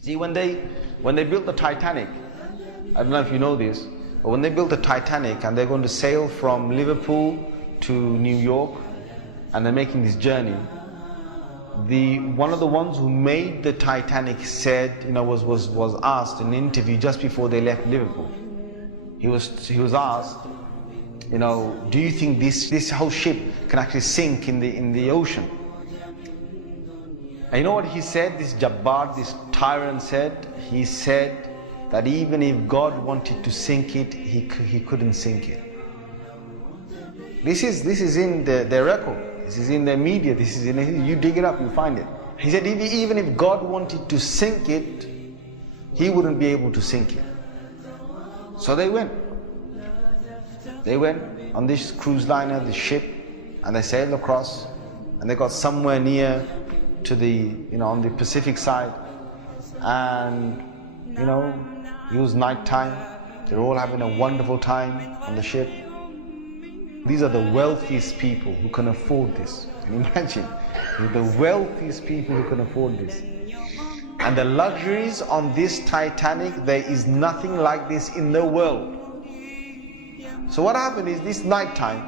See, when they built the Titanic, I don't know if you know this, but when they built the Titanic and they're going to sail from Liverpool to New York, and they're making this journey, one of the ones who made the Titanic said, was asked in an interview just before they left Liverpool. He was asked, do you think this whole ship can actually sink in the ocean? And you know what he said? This Jabbar, this tyrant said. He said that even if God wanted to sink it, he couldn't sink it. This is in their record. This is in the media. This is you dig it up, you find it. He said even if God wanted to sink it, he wouldn't be able to sink it. So they went. They went on this cruise liner, this ship, and they sailed across, and they got somewhere near to on the Pacific side, and it was night time. They're all having a wonderful time on the ship. These are the wealthiest people who can afford this. Can you imagine? They're the wealthiest people who can afford this. And the luxuries on this Titanic, there is nothing like this in the world. So what happened is, this night time,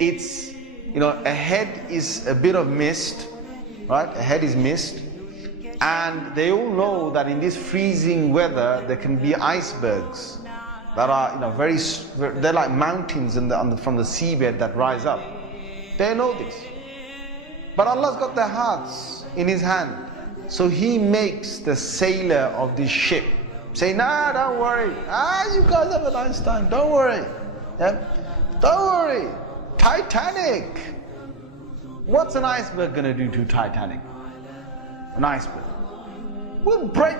it's, ahead is a bit of mist, right? Ahead is mist. And they all know that in this freezing weather, there can be icebergs that are, they're like mountains from the seabed that rise up. They know this. But Allah's got their hearts in His hand. So He makes the sailor of this ship say, nah, don't worry. You guys have a nice time. Don't worry. Yeah? Don't worry. Titanic. What's an iceberg going to do to Titanic? An iceberg. We'll break.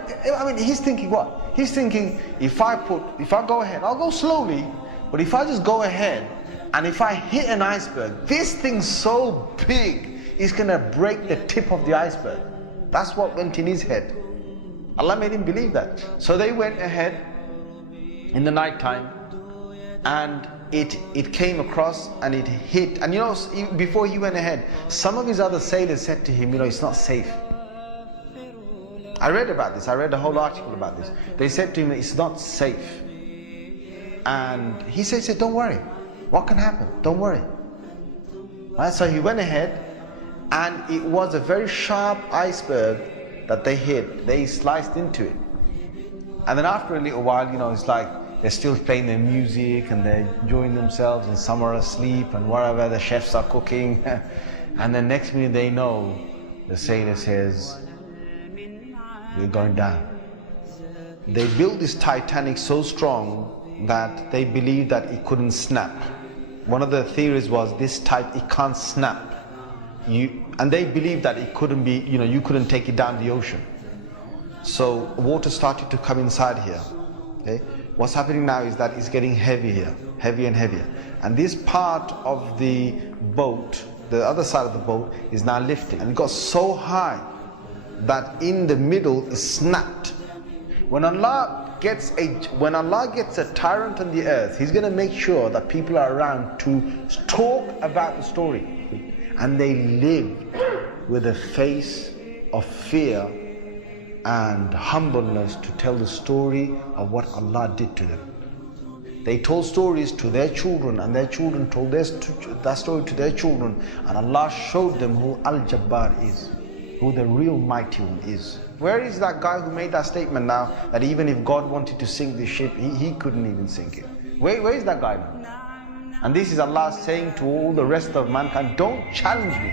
He's thinking what? He's thinking, if I go ahead, I'll go slowly, but if I just go ahead, and if I hit an iceberg, this thing's so big, it's going to break the tip of the iceberg. That's what went in his head. Allah made him believe that. So they went ahead in the night time, and it came across and it hit. And before he went ahead, some of his other sailors said to him, it's not safe. I read about this. I read a whole article about this. They said to him, it's not safe. And he said, don't worry. What can happen? Don't worry. Right? So he went ahead, and it was a very sharp iceberg that they hit. They sliced into it. And then after a little while, it's like they're still playing their music and they're enjoying themselves, and some are asleep and whatever, the chefs are cooking. And the next minute they know, the sailor says, we're going down. They built this Titanic so strong that they believed that it couldn't snap. One of the theories was it can't snap. And they believed that it couldn't be, you couldn't take it down the ocean. So water started to come inside here. Okay? What's happening now is that it's getting heavier, heavier and heavier. And this part of the boat, the other side of the boat, is now lifting. And it got so high that in the middle is snapped. When Allah gets a tyrant on the earth, He's going to make sure that people are around to talk about the story. And they lived with a face of fear and humbleness to tell the story of what Allah did to them. They told stories to their children, and their children told that story to their children, and Allah showed them who Al-Jabbar is, who the real mighty one is. Where is that guy who made that statement now, that even if God wanted to sink the ship, he couldn't even sink it? Where is that guy now? And this is Allah saying to all the rest of mankind, don't challenge me.